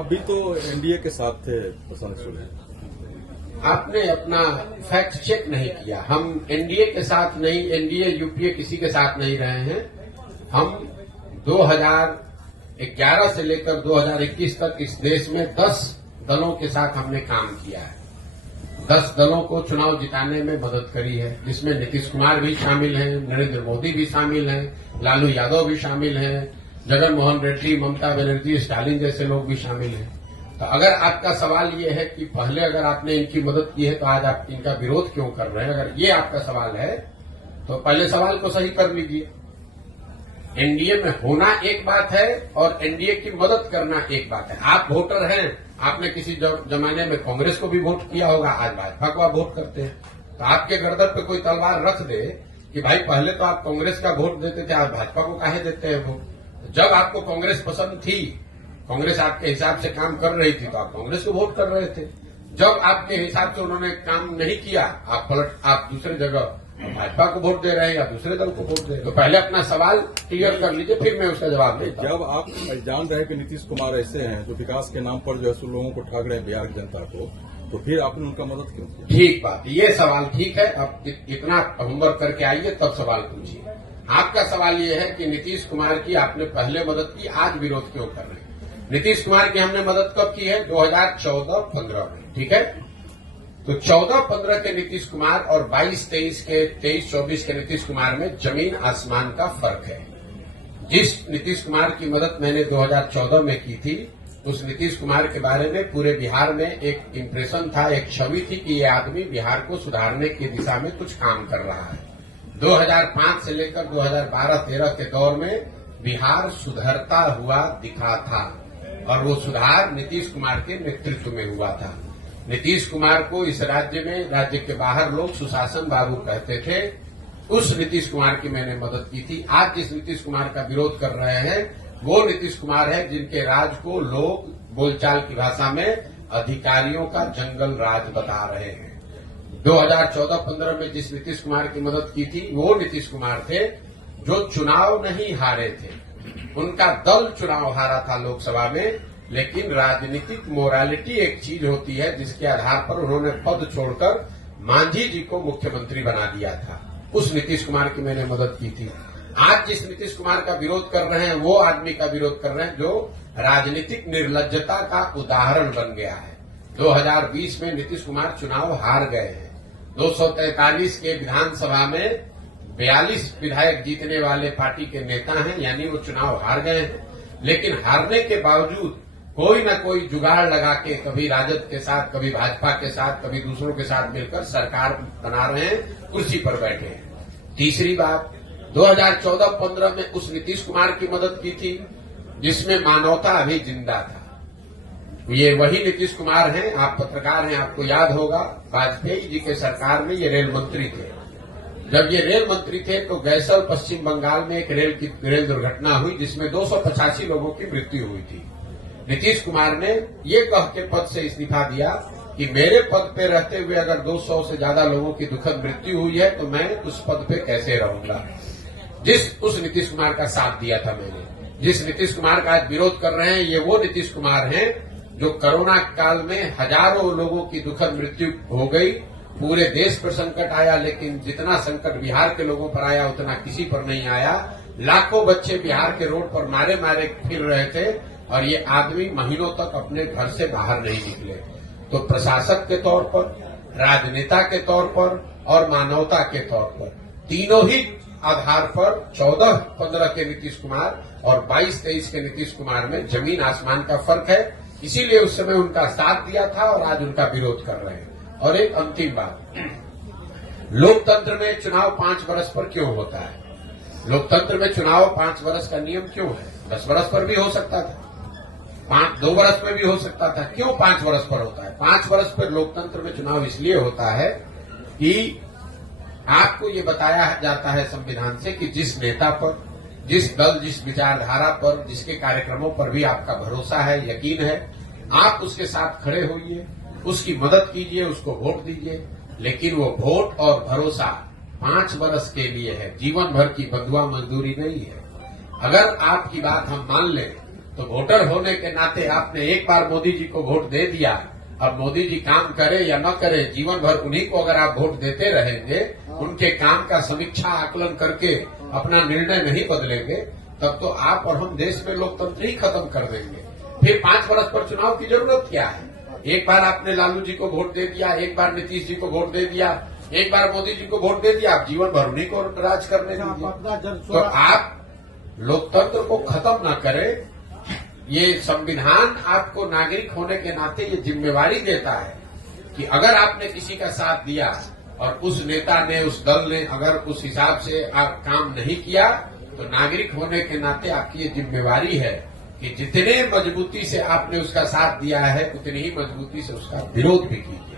अभी तो एनडीए के साथ थे प्रशांत सूर्य। आपने अपना फैक्ट चेक नहीं किया। हम एनडीए के साथ नहीं, एनडीए यूपीए किसी के साथ नहीं रहे हैं। हम 2011 से लेकर 2021 तक इस देश में 10 दलों के साथ हमने काम किया है। 10 दलों को चुनाव जिताने में मदद करी है, जिसमें नीतीश कुमार भी शामिल हैं, नरेंद्र मोदी भी शामिल हैं, लालू यादव भी शामिल हैं, जगन मोहन रेड्डी, ममता बनर्जी, स्टालिन जैसे लोग भी शामिल हैं। तो अगर आपका सवाल ये है कि पहले अगर आपने इनकी मदद की है तो आज आप इनका विरोध क्यों कर रहे हैं, अगर ये आपका सवाल है तो पहले सवाल को सही कर लीजिए। एनडीए में होना एक बात है और एनडीए की मदद करना एक बात है। आप वोटर हैं, आपने किसी जमाने में कांग्रेस को भी वोट किया होगा, आज भाजपा को आप वोट करते हैं। तो आपके गर्दन पे कोई तलवार रख दे कि भाई पहले तो आप कांग्रेस का वोट देते थे, आज भाजपा को काहे देते हैं वोट। जब आपको कांग्रेस पसंद थी, कांग्रेस आपके हिसाब से काम कर रही थी तो आप कांग्रेस को वोट कर रहे थे। जब आपके हिसाब से उन्होंने काम नहीं किया, आप दूसरे जगह भाजपा को वोट दे रहे हैं या दूसरे दल को वोट दे रहे हैं। तो पहले अपना सवाल क्लियर कर लीजिए, फिर मैं उसका जवाब देता हूं। जब आप जान रहे हैं कि नीतीश कुमार ऐसे हैं जो विकास के नाम पर जो है लोगों को ठग रहे हैं, बिहार की जनता को, तो फिर आपने उनका मदद क्यों किया? ठीक बात, ये सवाल ठीक है। अब इतना होमवर्क करके आइए तब सवाल पूछिए। आपका सवाल ये है कि नीतीश कुमार की आपने पहले मदद की, आज विरोध क्यों कर रहे हैं। नीतीश कुमार की हमने मदद कब की है? 2014-15 में, ठीक है। तो 14-15 के नीतीश कुमार और 22-23 के नीतीश कुमार में जमीन आसमान का फर्क है। जिस नीतीश कुमार की मदद मैंने 2014 में की थी, उस नीतीश कुमार के बारे में पूरे बिहार में एक इम्प्रेशन था, एक छवि थी कि ये आदमी बिहार को सुधारने की दिशा में कुछ काम कर रहा है। 2005 से लेकर 2012-13 के दौर में बिहार सुधरता हुआ दिखा था और वो सुधार नीतीश कुमार के नेतृत्व में हुआ था। नीतीश कुमार को इस राज्य में, राज्य के बाहर लोग सुशासन बाबू कहते थे। उस नीतीश कुमार की मैंने मदद की थी। आज जिस नीतीश कुमार का विरोध कर रहे हैं वो नीतीश कुमार है जिनके राज को लोग बोलचाल की भाषा में अधिकारियों का जंगल राज बता रहे हैं। 2014-15 में जिस नीतीश कुमार की मदद की थी वो नीतीश कुमार थे जो चुनाव नहीं हारे थे। उनका दल चुनाव हारा था लोकसभा में, लेकिन राजनीतिक मोरालिटी एक चीज होती है जिसके आधार पर उन्होंने पद छोड़कर मांझी जी को मुख्यमंत्री बना दिया था। उस नीतीश कुमार की मैंने मदद की थी। आज जिस नीतीश कुमार का विरोध कर रहे हैं वो आदमी का विरोध कर रहे हैं जो राजनीतिक निर्लज्जता का उदाहरण बन गया है। 2020 में नीतीश कुमार चुनाव हार गए हैं। 243 के विधानसभा में 42 विधायक जीतने वाले पार्टी के नेता हैं, यानी वो चुनाव हार गए हैं। लेकिन हारने के बावजूद कोई न कोई जुगाड़ लगा के कभी राजद के साथ, कभी भाजपा के साथ, कभी दूसरों के साथ मिलकर सरकार बना रहे हैं, कुर्सी पर बैठे हैं। तीसरी बात, 2014-15 में उस नीतीश कुमार की मदद की थी जिसमें मानवता अभी जिंदा था। ये वही नीतीश कुमार हैं, आप पत्रकार हैं, आपको याद होगा वाजपेयी जी के सरकार में ये रेल मंत्री थे। जब ये रेल मंत्री थे तो गैसल पश्चिम बंगाल में एक रेल दुर्घटना हुई जिसमें 285 लोगों की मृत्यु हुई थी। नीतीश कुमार ने ये कह के पद से इस्तीफा दिया कि मेरे पद पे रहते हुए अगर 200 से ज्यादा लोगों की दुखद मृत्यु हुई है तो मैं उस पद पे कैसे रहूंगा। उस नीतीश कुमार का साथ दिया था मैंने। जिस नीतीश कुमार का आज विरोध कर रहे हैं ये वो नीतीश कुमार हैं जो कोरोना काल में हजारों लोगों की दुखद मृत्यु हो गई, पूरे देश पर संकट आया, लेकिन जितना संकट बिहार के लोगों पर आया उतना किसी पर नहीं आया। लाखों बच्चे बिहार के रोड पर मारे मारे फिर रहे थे और ये आदमी महीनों तक अपने घर से बाहर नहीं निकले। तो प्रशासक के तौर पर, राजनेता के तौर पर और मानवता के तौर पर, तीनों ही आधार पर 14-15 के नीतीश कुमार और 22-23 के नीतीश कुमार में जमीन आसमान का फर्क है। इसीलिए उस समय उनका साथ दिया था और आज उनका विरोध कर रहे हैं। और एक अंतिम बात, लोकतंत्र में चुनाव 5 वर्ष पर क्यों होता है? लोकतंत्र में चुनाव 5 वर्ष का नियम क्यों है? 10 वर्ष पर भी हो सकता था, 2 वर्ष में भी हो सकता था। क्यों 5 वर्ष पर होता है? 5 वर्ष पर लोकतंत्र में चुनाव इसलिए होता है कि आपको ये बताया जाता है संविधान से कि जिस नेता पर, जिस दल, जिस विचारधारा पर, जिसके कार्यक्रमों पर भी आपका भरोसा है, यकीन है, आप उसके साथ खड़े होइए, उसकी मदद कीजिए, उसको वोट दीजिए। लेकिन वो वोट और भरोसा 5 वर्ष के लिए है, जीवन भर की बंधुआ मजदूरी नहीं है। अगर आपकी बात हम मान लें तो वोटर होने के नाते आपने एक बार मोदी जी को वोट दे दिया, अब मोदी जी काम करे या न करे, जीवन भर उन्हीं को अगर आप वोट देते रहेंगे, उनके काम का समीक्षा आकलन करके अपना निर्णय नहीं बदलेंगे, तब तो आप और हम देश में लोकतंत्र ही खत्म कर देंगे। फिर 5 वर्ष पर चुनाव की जरूरत क्या है? एक बार आपने लालू जी को वोट दे दिया, एक बार नीतीश जी को वोट दे दिया, एक बार मोदी जी को वोट दे दिया, आप जीवन भर उन्हीं को राज करने दीजिए। तो आप लोकतंत्र को खत्म न करें। ये संविधान आपको नागरिक होने के नाते ये जिम्मेवारी देता है कि अगर आपने किसी का साथ दिया और उस नेता ने, उस दल ने अगर उस हिसाब से आप काम नहीं किया, तो नागरिक होने के नाते आपकी ये जिम्मेवारी है कि जितने मजबूती से आपने उसका साथ दिया है, उतनी ही मजबूती से उसका विरोध भी कीजिए।